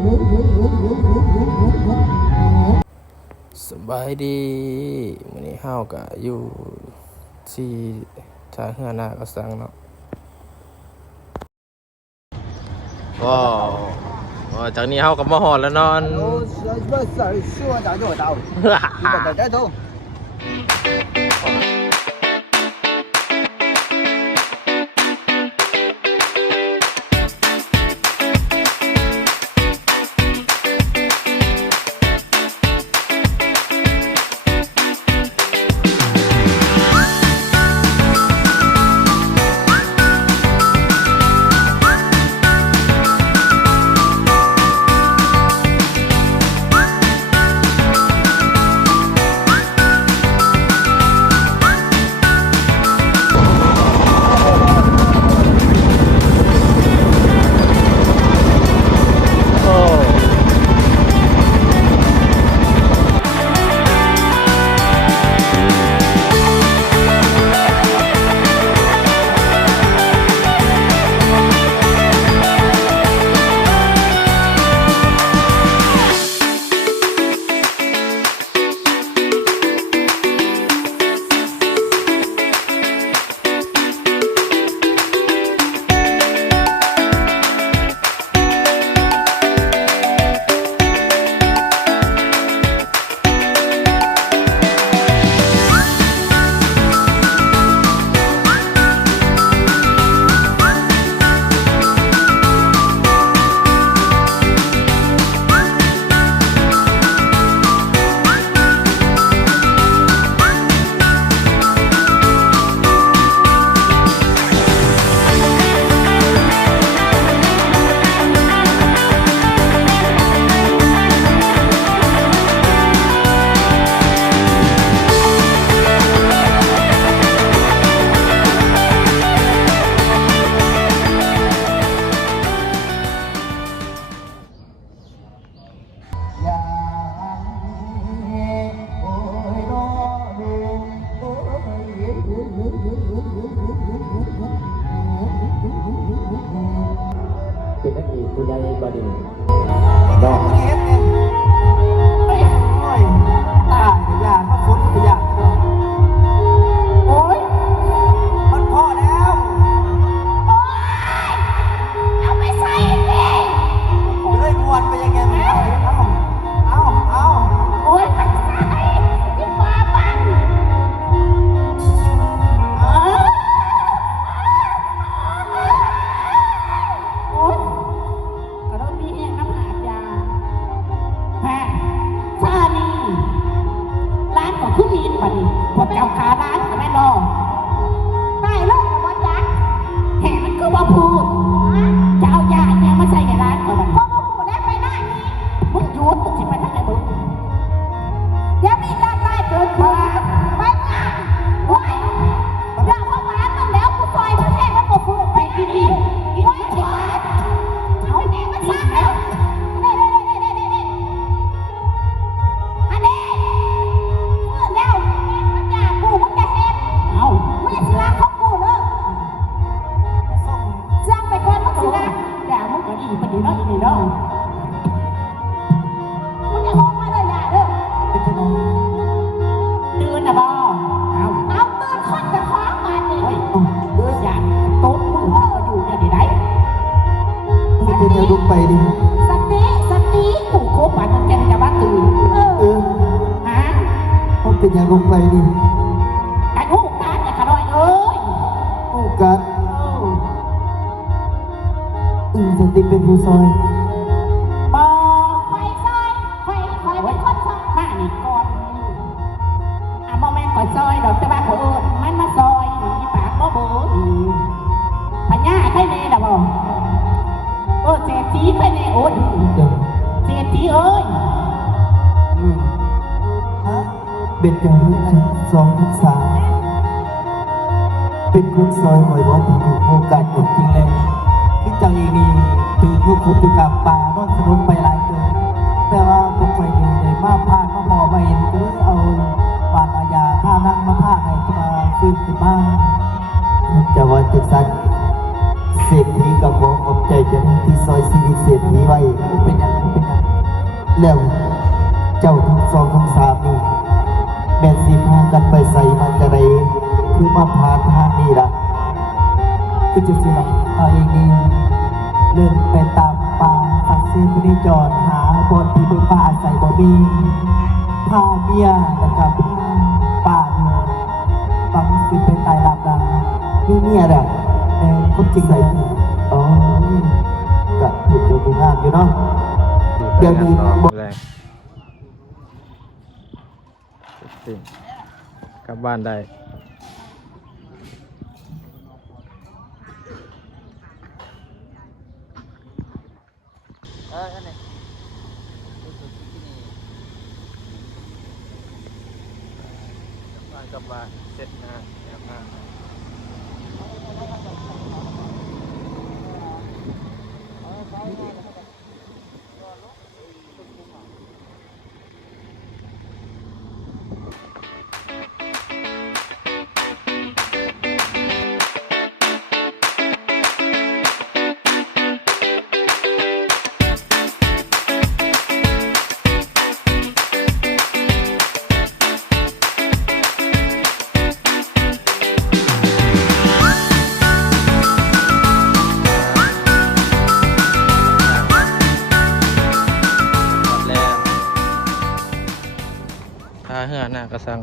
สบายดีมื้อนี้เฮาก็อยู่ที่ท่าเรือหน้ากระสังเนาะว้าวจากนี้เฮาก็มาฮอดแล้วเนาะเป็นนักเอกผู้ใหญ่บดีดอกตายเดี๋ยวยาถ้าฝนก็ยากโอ๊ยมันพอแล้วเอาไปใส่ดิเลยมวนไปยังไงมันเอาโอ๊ยไปใส่ที่ฟ้าบังโอ๊ยกระโดดมีเองน้ำหาดยาแฮ่ซานีร้านของผู้มีนบัดนี้พวกเจ้าขาร้านก็ไม่รอได้เลยแต่ว่าจักแห่มันคือว่าพูดจะเอายาเนี่ยมาใส่ในร้านก่อนบัดพ่อมาพูดได้ไปได้นี่มึงหยุดมึงจิไปทางไหนมึงเดี๋ยวมีการไล่เกิดขึ้นไปงานโอ้ยเรื่องของร้านมันแล้วกูซอยมันแห้งแล้วกูพูดไปกินอีกกินไม่ถึงเอาแม่มันสร้างแล้วอันนี้เมื่อแล้วมันด่ากูมึงจะเห็นเอามึงจะสิลาของกูเนอะสร้างไปก่อนมึงสิลาด่ามึงก็ดีปะดีเนาะอีนี่เนาะมึงจะออกมาเลยอย่าเด้อเป็นจังไงตื่นนะบ่เอาตื่นคนจะคล้องมาดิเฮ้ยเดือดอย่างโต๊ะมึงก็อยู่เนี่ยดีได้ไม่เป็นจะลุกไปดิสติกูโคบานมันแกจะบ้าตื่นฮะต้องเป็นอย่างลุกไปดิ กันหูการอย่าขะดอยเอ้ย ตู้กัดสติเป็นผู้ซอยบ่ไฟซอยไฟเป็นคนซอยมานี่ก่อนโมเมนต์ก่อนซอยดอกแต่ว่าเขามันมาซอยนี่ปากบ่เบื่อพญาใครแน่ล่ะบ่เศรษฐีใครแน่โอ้ยเศรษฐีเอ้ยเป็นอย่างนี้2-3เป็นคนซอยหอยวัดอยู่โอกาสตกจริงเลยที่จังอีนี่ถือผู้ขุดอยู่กับป่านอนสนุนไปหลายเดือนแต่ว่าพวกไปดีเลยมาผ่านมาหมอมาเห็นก็เลยเอาบาดอาญาท่านั่งมาท่าให้มาฟื้นขึ้นมาจะว่าจักสันเศรษฐีกับหมอขอบใจจนที่ซอยชีวิตเศรษฐีไว้เป็นอย่าง คือจุดสิหลักเอาเองนี่เลื่อนไปตามป่าตัดซีพนิจรหาบนที่เบิ่งป่าอาศัยบ่มีพาเมียนะครับป่าเนี่ยบางสิเป็นตายหลับดังมีเมียแหละในคนจริงเลยอ๋อก็ถูกถูกงานอยู่เนาะเดี๋ยวนี้ แรงจริงกลับบ้านได้กลับบ้านเสร็จนะแบบนั้นแล้วถ้าเหือหน้ากระสัง